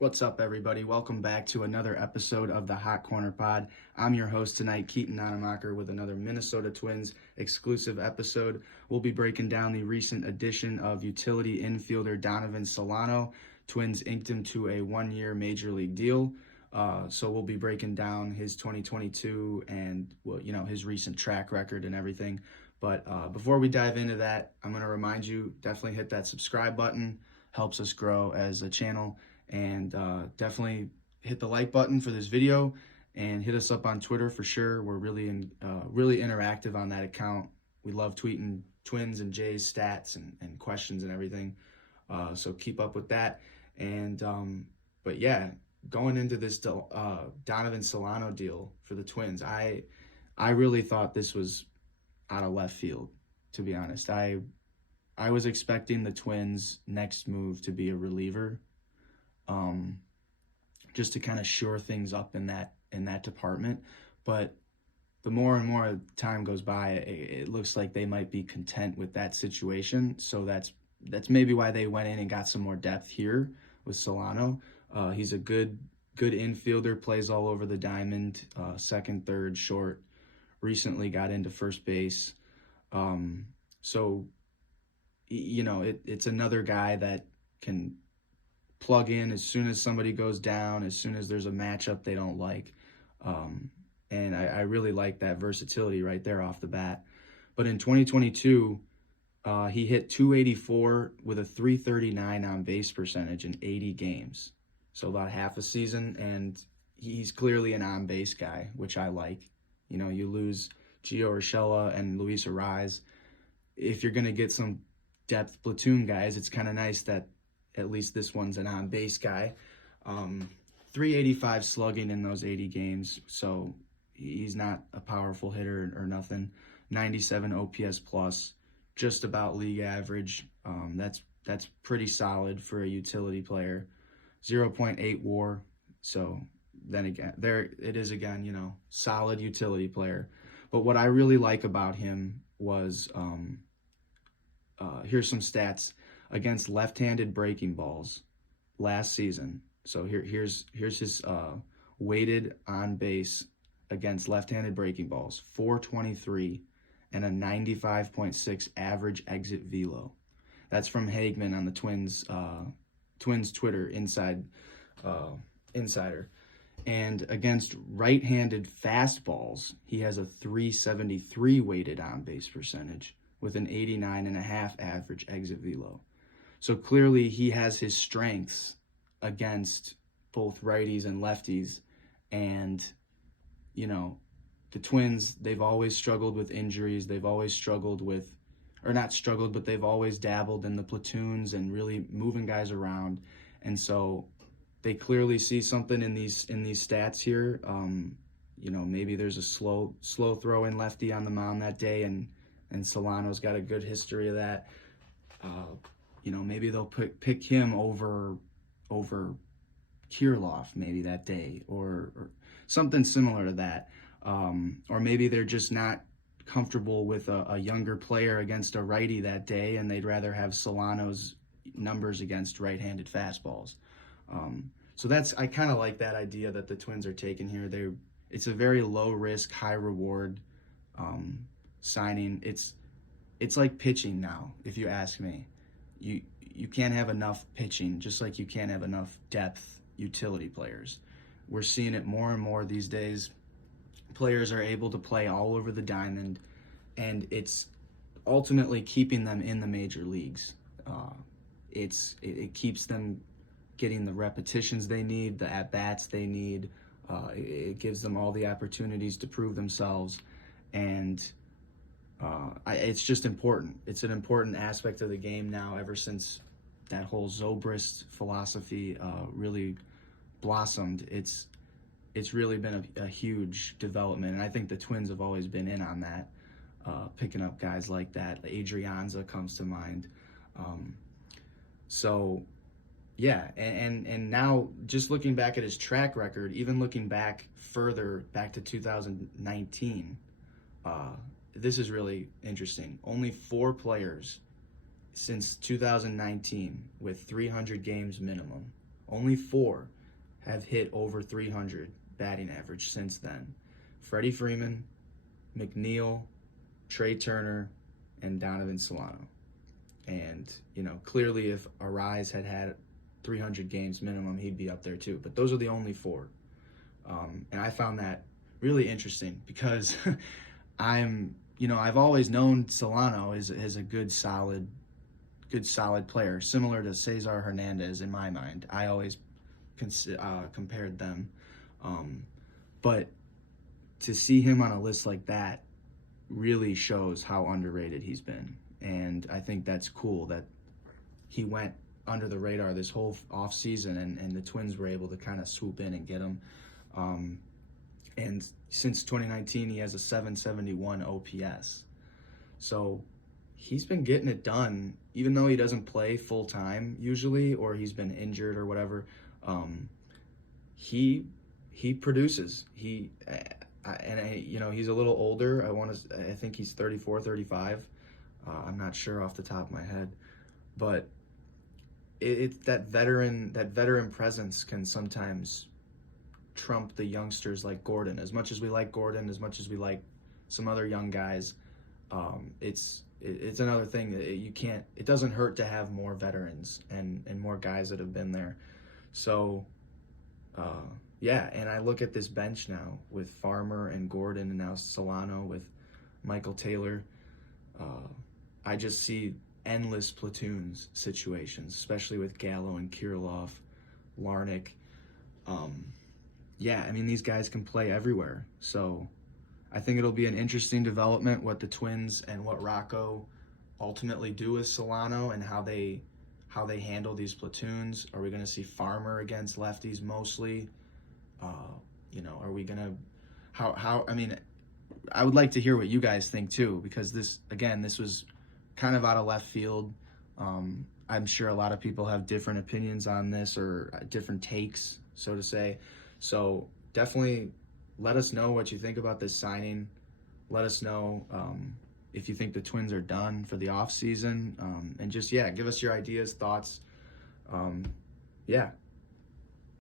What's up, everybody? Welcome back to another episode of the Hot Corner Pod. I'm your host tonight, Keaton Nonemacher, with another Minnesota Twins exclusive episode. We'll be breaking down the recent addition of utility infielder Donovan Solano. Twins inked him to a one-year major league deal. So we'll be breaking down his 2022 and his recent track record and everything. But before we dive into that, I'm going to remind you, definitely hit that subscribe button. Helps us grow as a channel. And definitely hit the like button for this video and hit us up on Twitter for sure. We're really interactive on that account. We love tweeting Twins and Jays stats and questions and everything. So keep up with that. And but yeah, going into this Donovan Solano deal for the Twins, I really thought this was out of left field, to be honest. I was expecting the Twins' next move to be a reliever. Just to kind of shore things up in that department. But the more and more time goes by, it looks like they might be content with that situation. So that's maybe why they went in and got some more depth here with Solano. He's a good infielder, plays all over the diamond, second, third, short. Recently got into first base. So it's another guy that can plug in as soon as somebody goes down, as soon as there's a matchup they don't like. And I really like that versatility right there off the bat. But in 2022, he hit 284 with a 339 on base percentage in 80 games. So about half a season, and he's clearly an on base guy, which I like. You lose Gio Urshela and Luis Arraez. If you're going to get some depth platoon guys, it's kind of nice that at least this one's an on-base guy. 385 slugging in those 80 games, so he's not a powerful hitter or nothing. 97 OPS plus, just about league average. That's pretty solid for a utility player. 0.8 WAR, so then again, there it is again, solid utility player. But what I really like about him was, here's some stats. Against left-handed breaking balls last season. So here's his weighted on base against left-handed breaking balls, 423 and a 95.6 average exit velo. That's from Hagman on the Twins Twitter insider. And against right-handed fastballs, he has a 373 weighted on base percentage with an 89.5 average exit velo. So clearly he has his strengths against both righties and lefties. And, the Twins, they've always struggled with injuries. They've always struggled with, or not struggled, but they've always dabbled in the platoons and really moving guys around. And so they clearly see something in these stats here. Maybe there's a slow throw-in lefty on the mound that day, and Solano's got a good history of that. Maybe they'll pick him over Kirilloff maybe that day, or something similar to that. Or maybe they're just not comfortable with a younger player against a righty that day, and they'd rather have Solano's numbers against right-handed fastballs. So I kind of like that idea that the Twins are taking here. It's a very low risk, high reward signing. It's like pitching now, if you ask me. You can't have enough pitching, just like you can't have enough depth utility players. We're seeing it more and more these days. Players are able to play all over the diamond, and it's ultimately keeping them in the major leagues. It keeps them getting the repetitions they need, the at-bats they need. It gives them all the opportunities to prove themselves, and it's just important. It's an important aspect of the game now, ever since that whole Zobrist philosophy really blossomed. It's really been a huge development, and I think the Twins have always been in on that, picking up guys like that. Adrianza comes to mind. So, yeah, and now just looking back at his track record, even looking back further, back to 2019, this is really interesting. Only 4 players since 2019 with 300 games minimum Only 4 have hit over 300 batting average since then. Freddie Freeman, McNeil, Trey Turner, and Donovan Solano. And, clearly if Arise had 300 games minimum, he'd be up there too. But those are the only 4. And I found that really interesting because I've always known Solano is a good solid player, similar to Cesar Hernandez in my mind. I always compared them. But to see him on a list like that really shows how underrated he's been. And I think that's cool that he went under the radar this whole off season, and the Twins were able to kind of swoop in and get him. And since 2019, he has a 771 OPS. So he's been getting it done, even though he doesn't play full time usually, or he's been injured or whatever. He produces. He's a little older. I think he's 34, 35. I'm not sure off the top of my head, but it's that veteran presence can sometimes trump the youngsters like Gordon. As much as we like Gordon, as much as we like some other young guys, it's another thing that it doesn't hurt to have more veterans and more guys that have been there. So and I look at this bench now with Farmer and Gordon and now Solano with Michael Taylor. I just see endless platoons situations, especially with Gallo and Kirilloff, Larnach. These guys can play everywhere. So I think it'll be an interesting development what the Twins and what Rocco ultimately do with Solano and how they handle these platoons. Are we going to see Farmer against lefties mostly? Are we going to I would like to hear what you guys think too, because this was kind of out of left field. I'm sure a lot of people have different opinions on this or different takes, so to say. So definitely let us know what you think about this signing. Let us know if you think the Twins are done for the off season, and just give us your ideas, thoughts.